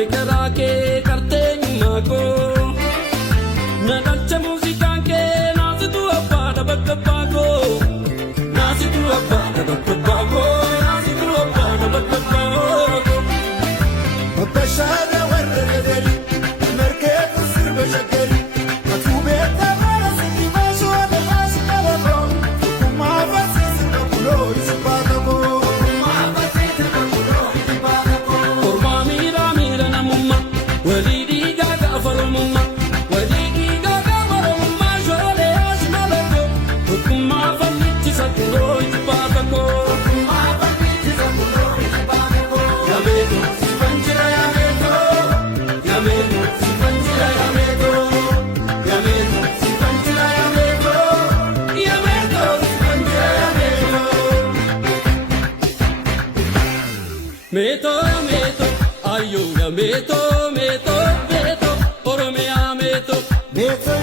Shekara ke karte nyako Nagalcha musikan ke Nasi tu abba da bakkapago Nasi tu abba da bakkapago Nasi tu abba da bakkapago Bashara warradari Merke kusur bashakari Matube tabara siki basho da bashi kalabo Kuma basisi kapulo isipatako Kuma basisi kapulo isipatako Orma mira mira na mumma Walidi gaga faro mumma Walidi gaga faro mumma Shole ashmalako Kuma faliti sakulo isipatako Kuma basisi kapulo isipatako Yameto sipanchira yameto Yameto sipanchira yameto Yameto sipanchira yameto Yameto sipanchira yameto Meto yameto Ayo yameto meto meto Oromia meto Meto